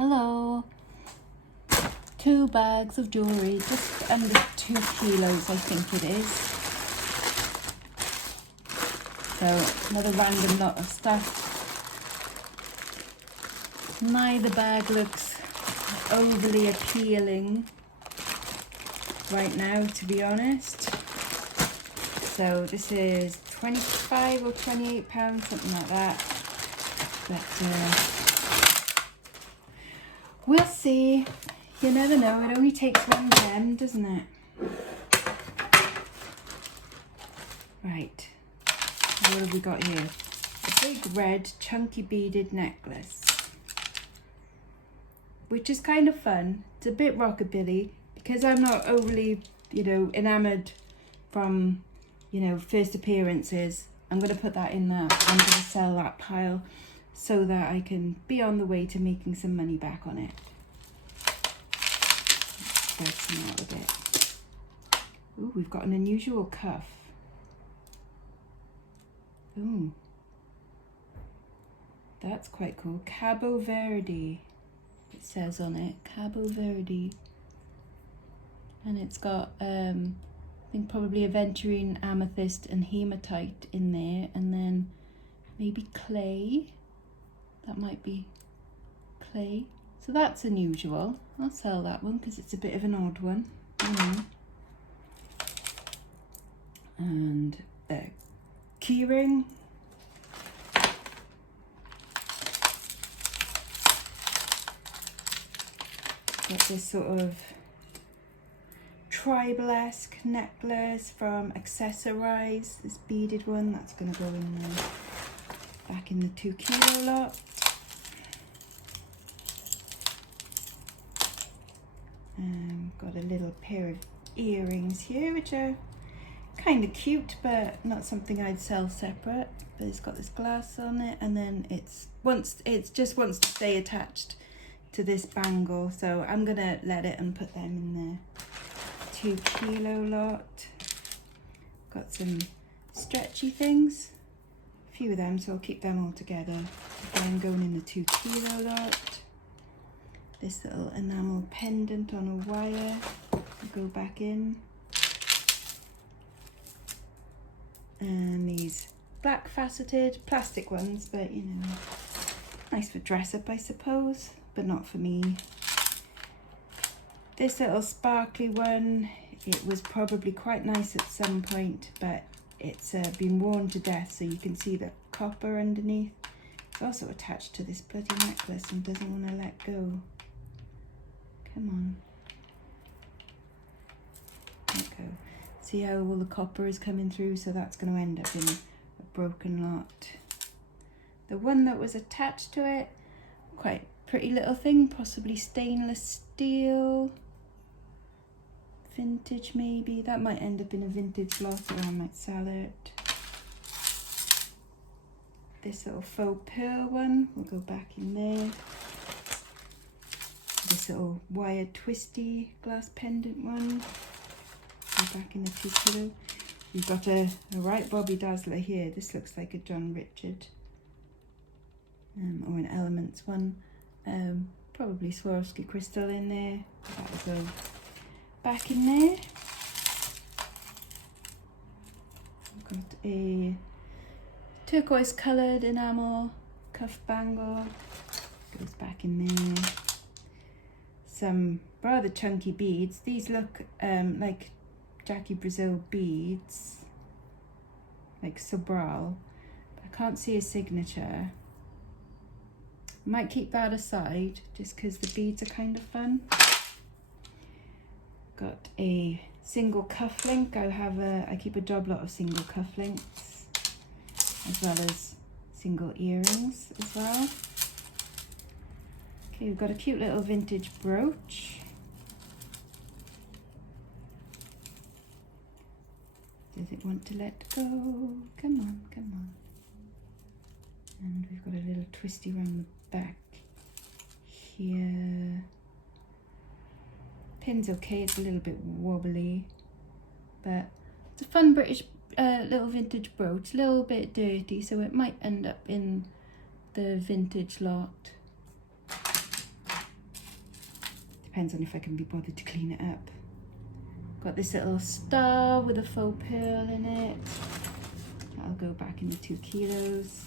Hello. 2 bags of jewellery, just under 2 kilos I think it is. So another random lot of stuff. Neither bag looks overly appealing right now, to be honest. So this is 25 or 28 pounds, something like that. But we'll see. You never know. It only takes one gem, doesn't it? Right. What have we got here? A big red chunky beaded necklace, which is kind of fun. It's a bit rockabilly because I'm not overly, enamoured from, first appearances. I'm going to put that in that. I'm going to sell that pile so that I can be on the way to making some money back on it. Let's spread some out a bit. Ooh, we've got an unusual cuff. Ooh. That's quite cool. Cabo Verde. It says on it, Cabo Verde, and it's got I think probably aventurine, amethyst and hematite in there, and then maybe clay. That might be clay, so that's unusual. I'll sell that one because it's a bit of an odd one. And a key ring. Got this sort of tribal-esque necklace from Accessorize, this beaded one. That's going to go in there, back in the 2 kilo lot. Got a little pair of earrings here, which are kind of cute, but not something I'd sell separate. But it's got this glass on it, and then it just wants to stay attached to this bangle, so I'm gonna let it and put them in the 2 kilo lot. Got some stretchy things, a few of them, so I'll keep them all together. Again, going in the 2 kilo lot. This little enamel pendant on a wire will go back in, and these black faceted plastic ones, but nice for dress up, I suppose, but not for me. This little sparkly one, it was probably quite nice at some point, but it's been worn to death, so you can see the copper underneath. It's also attached to this bloody necklace and doesn't want to let go. Come on. There we go. See how all the copper is coming through, so that's going to end up in a broken lot. The one that was attached to it, quite pretty little thing, possibly stainless steel, vintage maybe. That might end up in a vintage lot, or I might sell it. This little faux pearl one will go back in there. This little wired twisty glass pendant one go back in the 2 kilo. You've got a right Bobby Dazzler here. This looks like a John Richard or an Elements one. Probably Swarovski crystal in there. That will go back in there. I've got a turquoise coloured enamel cuff bangle. Goes back in there. Some rather chunky beads. These look like Jackie Brazil beads, like Sobral. I can't see a signature. I might keep that aside just because the beads are kind of fun. Got a single cuff link. I keep a job lot of single cuff links, as well as single earrings as well. Okay, we've got a cute little vintage brooch. Does it want to let go? Come on, come on. And we've got a little twisty around the back here. Pin's okay, it's a little bit wobbly, but it's a fun British little vintage brooch. A little bit dirty, so it might end up in the vintage lot. Depends on if I can be bothered to clean it up. Got this little star with a faux pearl in it. That'll go back in the 2 kilos.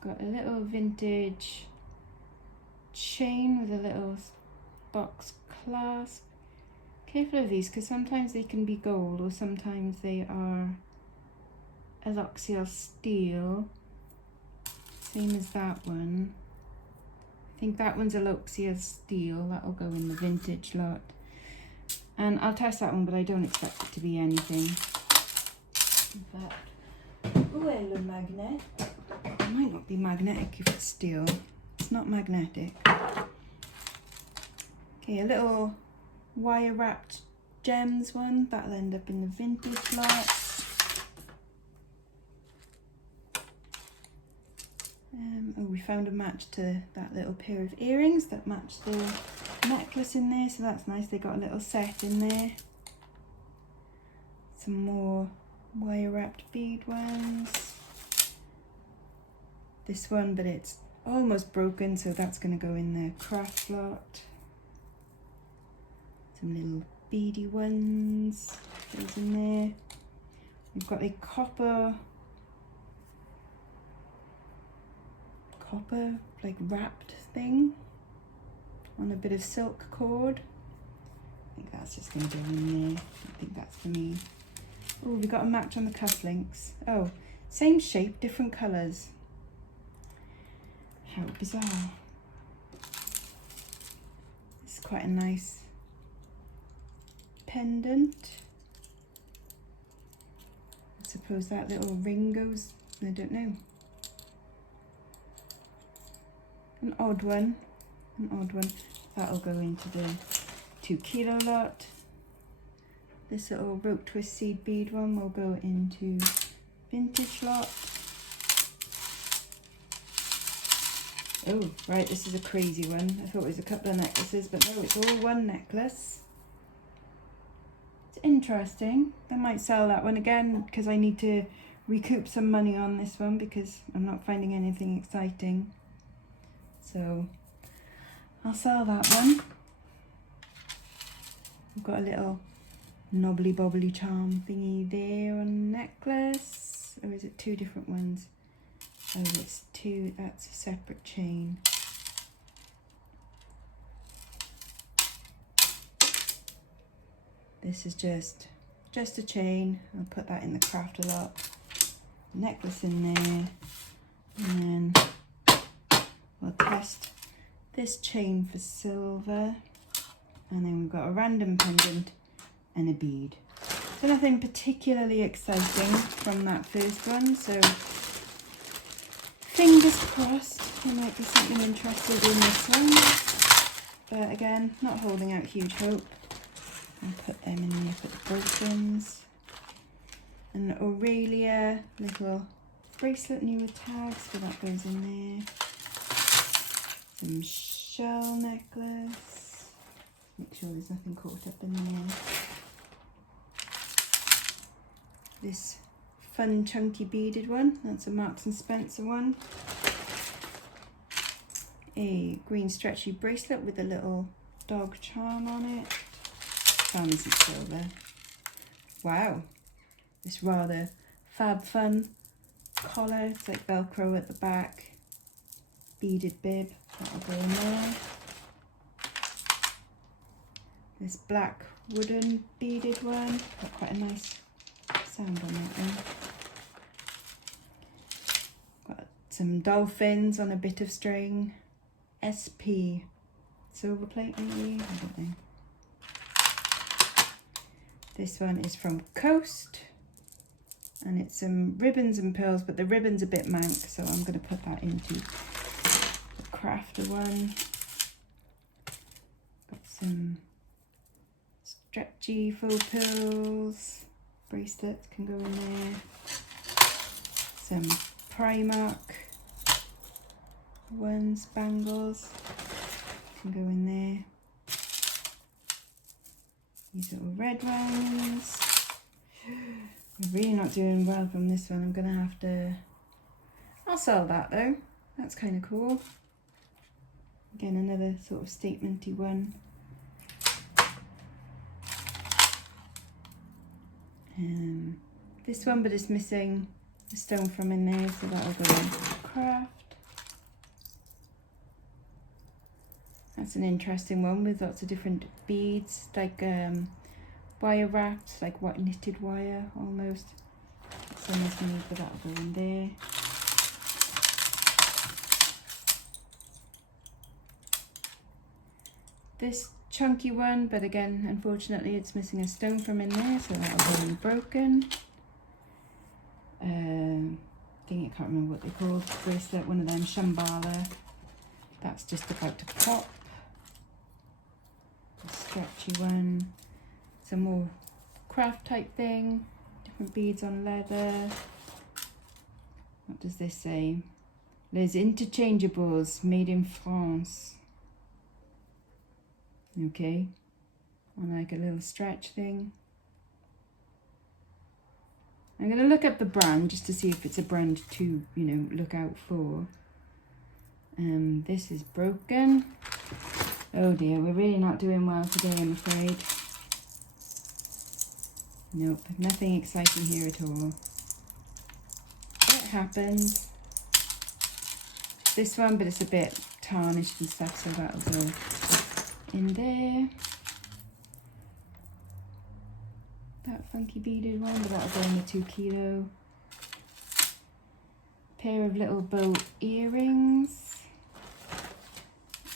Got a little vintage chain with a little box clasp. Careful of these because sometimes they can be gold or sometimes they are eloxial steel. Same as that one. I think that one's eloxial steel. That'll go in the vintage lot. And I'll test that one, but I don't expect it to be anything. In fact, oh, hello, magnet. It might not be magnetic if it's steel. It's not magnetic. Okay, a little wire wrapped gems one. That'll end up in the vintage lot. Oh, we found a match to that little pair of earrings that match the necklace in there, so that's nice. They got a little set in there. Some more wire wrapped bead ones. This one, but it's almost broken, so that's going to go in the craft lot. Some little beady ones, those in there. We've got a copper like wrapped thing on a bit of silk cord. I think that's just going to go in there. I think that's for me. Oh, we got a match on the cufflinks. Oh, same shape, different colours. How bizarre. It's quite a nice pendant. I suppose that little ring goes, I don't know. An odd one. That'll go into the 2 kilo lot. This little rope twist seed bead one will go into vintage lot. Oh, right, this is a crazy one. I thought it was a couple of necklaces, but no, it's all one necklace. It's interesting. I might sell that one again because I need to recoup some money on this one because I'm not finding anything exciting. So I'll sell that one. We've got a little knobbly bobbly charm thingy there on necklace. Or is it 2 different ones? Oh, it's 2, that's a separate chain. This is just a chain. I'll put that in the craft a lot. Necklace in there. And then we'll test this chain for silver. And then we've got a random pendant and a bead. So nothing particularly exciting from that first one. So fingers crossed there might be something interested in this one. But again, not holding out huge hope. I'll put them in there for the brooches. An Aurelia little bracelet, newer tags, so that goes in there. Some shell necklace. Make sure there's nothing caught up in there. This fun chunky beaded one, that's a Marks and Spencer one. A green stretchy bracelet with a little dog charm on it. Pharmacy silver. Wow, this rather fab fun collar. It's like Velcro at the back. Beaded bib, that'll go in there. This black wooden beaded one. Got quite a nice sound on that one. Got some dolphins on a bit of string. SP silver plate maybe, I don't know. This one is from Coast and it's some ribbons and pearls, but the ribbon's a bit mank, so I'm going to put that into the crafter one. Got some stretchy faux pearls, bracelets can go in there. Some Primark bangles can go in there. These little red ones. We're really not doing well from this one. I'm gonna have to, I'll sell that though. That's kind of cool. Again, another sort of statementy one. This one, but it's missing a stone from in there, so that'll go in craft. That's an interesting one with lots of different beads, like wire wrapped, like what knitted wire almost. Same as me, but that'll go in there. This chunky one, but again, unfortunately, it's missing a stone from in there, so that'll go in broken. I think I can't remember what they called. Bracelet, one of them, Shambhala. That's just about to pop. A stretchy one. Some more craft type thing. Different beads on leather. What does this say? Les interchangeables made in France. Okay. On like a little stretch thing. I'm going to look up the brand just to see if it's a brand to, you know, look out for. This is broken. Oh dear, we're really not doing well today, I'm afraid. Nope, nothing exciting here at all. It happens. This one, but it's a bit tarnished and stuff, so that'll go in there. That funky beaded one, but that'll go in the 2 kilo. Pair of little bow earrings.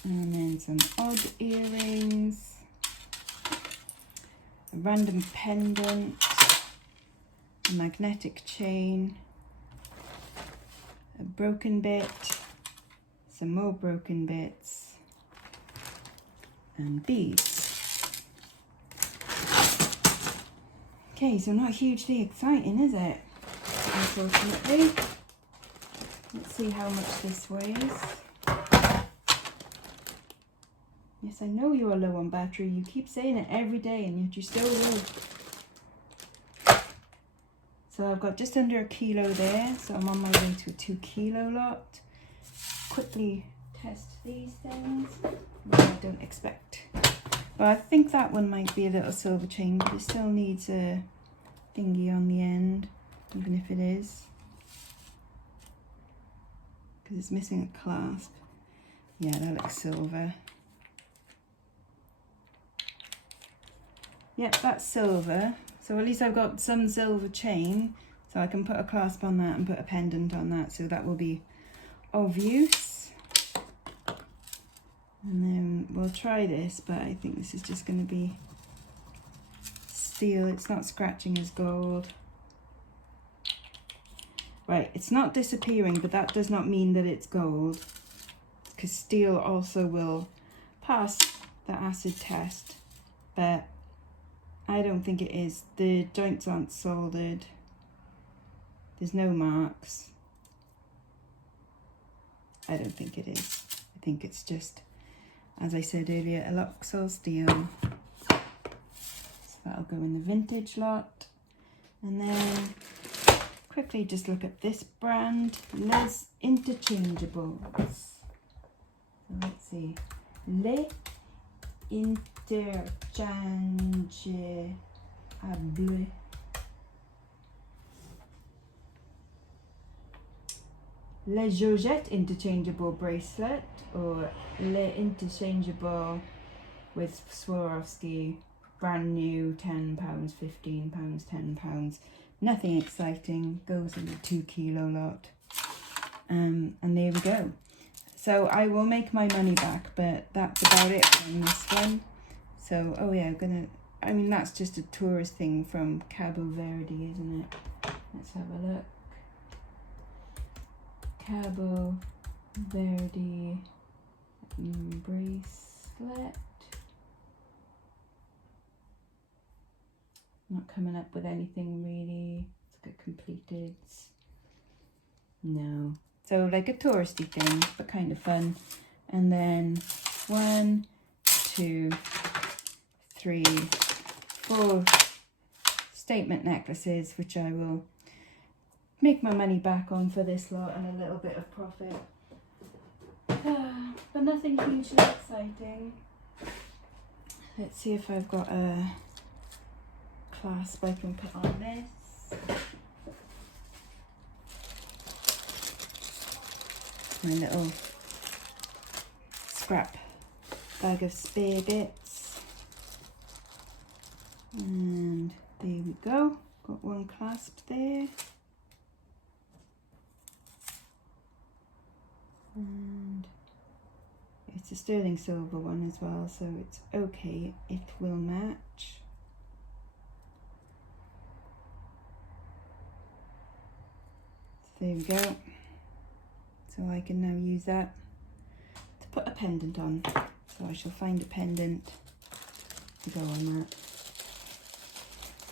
And then some odd earrings. A random pendant. A magnetic chain. A broken bit. Some more broken bits. And beads. Okay, so not hugely exciting, is it? Unfortunately. Let's see how much this weighs. Yes, I know you are low on battery. You keep saying it every day and yet you're still low. So I've got just under 1 kilo there. So I'm on my way to a 2 kilo lot. Quickly test these things. No, I don't expect. But I think that one might be a little silver chain, but it still needs a thingy on the end, even if it is. Because it's missing a clasp. Yeah, that looks silver. Yep, that's silver. So at least I've got some silver chain, so I can put a clasp on that and put a pendant on that, so that will be of use. And then we'll try this, but I think this is just going to be steel. It's not scratching as gold. Right, it's not disappearing, but that does not mean that it's gold, because steel also will pass the acid test, but I don't think it is. The joints aren't soldered. There's no marks. I don't think it is. I think it's just, as I said earlier, a lexxo steel. So that'll go in the vintage lot. And then quickly just look at this brand, Les Interchangeables. So let's see. Les Interchangeables. Les Georgette Interchangeable Bracelet, or Les Interchangeable with Swarovski, brand new, £10, £15, £10. Nothing exciting, goes in the 2 kilo lot. And there we go. So I will make my money back, but that's about it on this one. So, oh yeah, I mean, that's just a tourist thing from Cabo Verde, isn't it? Let's have a look. Cabo Verde bracelet. Not coming up with anything really. Let's look at completed. No. So like a touristy thing, but kind of fun. And then 1, 2, 3, 4 statement necklaces, which I will make my money back on for this lot and a little bit of profit. But but nothing hugely exciting. Let's see if I've got a clasp I can put on this. My little scrap bag of spare bits. And there we go. Got one clasp there. And it's a sterling silver one as well, so it's okay, it will match. So there we go. So I can now use that to put a pendant on. So I shall find a pendant to go on that.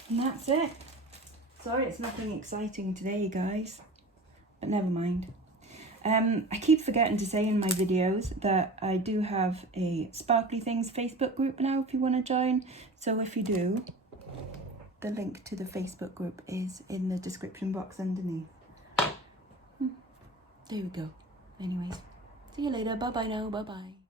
And that's it. Sorry, it's nothing exciting today, guys, but never mind. I keep forgetting to say in my videos that I do have a Sparkly Things Facebook group now if you want to join. So if you do, the link to the Facebook group is in the description box underneath. There we go. Anyways, see you later. Bye bye now. Bye bye.